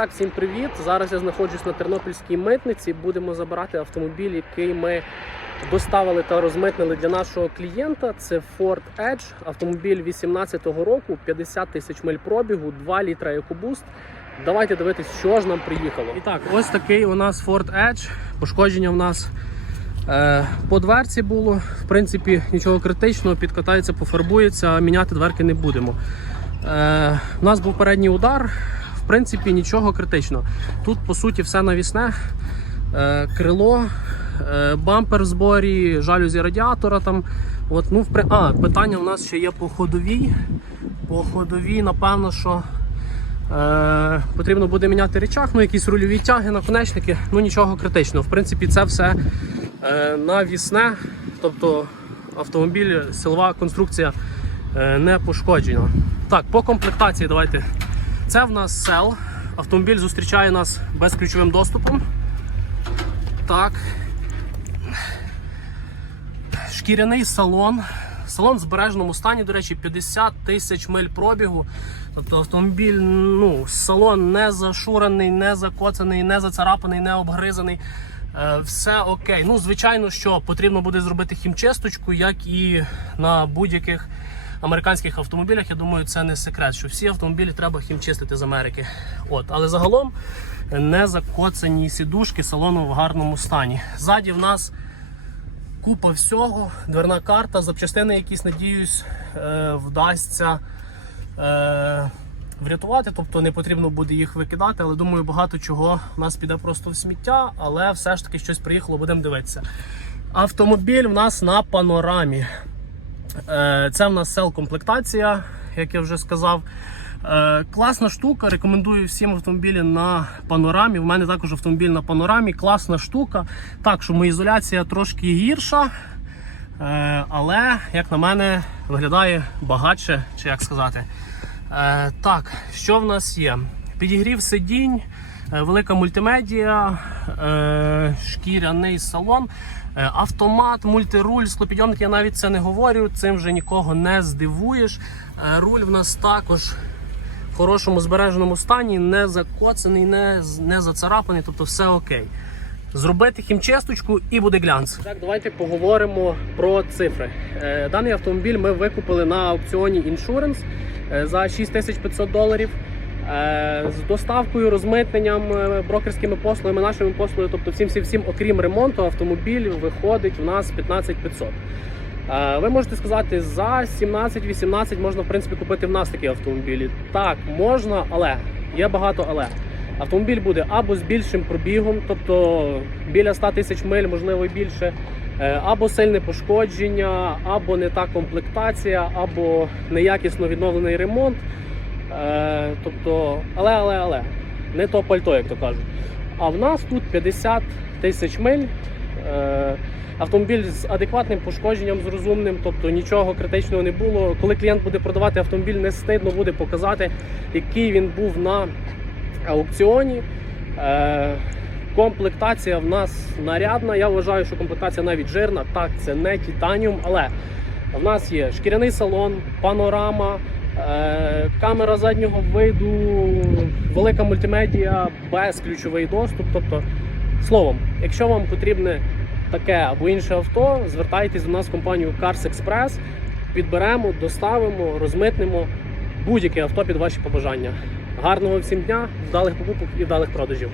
Так, всім привіт! Зараз я знаходжусь на Тернопільській митниці. Будемо забирати автомобіль, який ми доставили та розмитнили для нашого клієнта. Це Ford Edge, автомобіль 18-го року, 50 тисяч миль пробігу, 2 літра EcoBoost. Давайте дивитись, що ж нам приїхало. І так, ось такий у нас Ford Edge. Пошкодження в нас е, по дверці було. В принципі, нічого критичного, підкатається, пофарбується, а міняти дверки не будемо. Е, у нас був передній удар. Принципі, нічого критичного. Тут, по суті, все навісне. Е, крило, е, бампер в зборі, жалюзі радіатора. Там. От, ну, впри... А, питання в нас ще є по ходовій. По ходовій, напевно, що е, потрібно буде міняти речах, ну, якісь рульові тяги, наконечники, ну нічого критичного. В принципі, це все е, навісне, тобто автомобіль, силова конструкція е, не пошкоджена. Так, по комплектації давайте. Це в нас сел. Автомобіль зустрічає нас безключовим доступом. Так. Шкіряний салон. Салон в збереженому стані, до речі, 50 тисяч миль пробігу. Тобто автомобіль, ну, салон не зашурений, не закоцаний, не зацарапаний, не обгризаний. Е, Все окей. Ну, звичайно, що потрібно буде зробити хімчисточку, як і на будь-яких американських автомобілях. Я думаю, це не секрет, що всі автомобілі треба хімчистити з Америки. От, але загалом не закоцані сідушки, салону в гарному стані. Ззаді в нас купа всього, дверна карта, запчастини якісь, надіюсь, е, вдасться е, врятувати. Тобто не потрібно буде їх викидати, але думаю, багато чого в нас піде просто в сміття, але все ж таки щось приїхало, будемо дивитися. Автомобіль в нас на панорамі. Е, Це в нас сел-комплектація, як я вже сказав. Е, Класна штука, рекомендую всім автомобілі на панорамі. В мене також автомобіль на панорамі. Класна штука. Так, шумоізоляція трошки гірша, е, але, як на мене, виглядає багатше, чи як сказати. Так, що в нас є? Підігрів сидінь, велика мультимедіа, е, шкіряний салон. Е, Автомат, мультируль, склопідйомник, я навіть це не говорю, цим вже нікого не здивуєш. Е, Руль в нас також в хорошому збереженому стані, не закоцаний, не, не зацарапаний, тобто все окей. Зробити хімчисточку і буде глянц. Так, давайте поговоримо про цифри. Е, Даний автомобіль ми викупили на аукціоні е, за 6500 доларів. Е, З доставкою, розмитненням, е, брокерськими послугами, нашими послугами, тобто всім всім всім, окрім ремонту, автомобіль виходить у нас 15500. Е, Ви можете сказати, за 17-18 можна в принципі купити в нас такі автомобілі. Так, можна, але є багато але. Автомобіль буде або з більшим пробігом, тобто біля 100 тисяч миль, можливо і більше, або сильне пошкодження, або не та комплектація, або неякісно відновлений ремонт. Е, Тобто, але, але, але, не то пальто, як то кажуть. А в нас тут 50 тисяч миль. Е, Автомобіль з адекватним пошкодженням, з розумним, тобто нічого критичного не було. Коли клієнт буде продавати автомобіль, не стидно буде показати, який він був на аукціоні. Е, комплектація в нас нарядна. Я вважаю, що комплектація навіть жирна. Так, це не титаніум, але в нас є шкіряний салон, панорама, камера заднього виду, велика мультимедіа, безключовий доступ. Тобто, словом, якщо вам потрібне таке або інше авто, звертайтесь до нас в компанію Cars Express, підберемо, доставимо, розмитнемо будь-яке авто під ваші побажання. Гарного всім дня, вдалих покупок і вдалих продажів.